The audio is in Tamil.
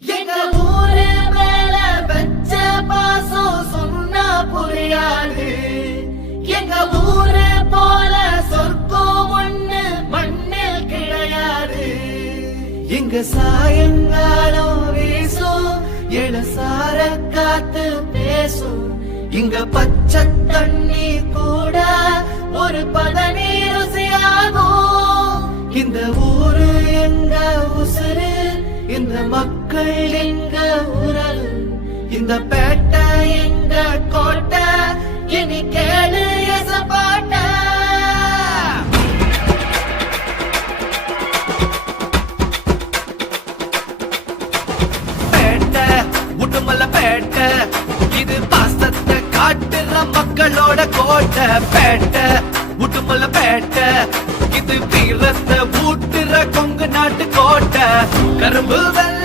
எங்க ஊரு மேல வச்ச பாசம் சொன்னா புரியாது. எங்க ஊரு போல சொர்க்கம் ஒண்ணு மண்ணில் கிடையாது. இங்க சாயங்காலம் வீசும் இளசார காத்து பேசும். இங்க பச்சை தண்ணி கூட ஒரு பதனி ருசியாகும். இந்த ஊரு எங்க உசுரு, இந்த மக்கள் எங்க உறவு. இந்த பேட்டை எங்க கோட்டை, இனி கேளு எசப்பாட்ட. பேட்டை உடுமல பேட்டை, இது பாசத்தை காட்டுற மக்களோட கோட்டை. பேட்டை உடுமல பேட்டை, இது வீரத்தை ஊட்டுற கொங்கு நாட்டு கோட்டை. கரும்பு வெள்ள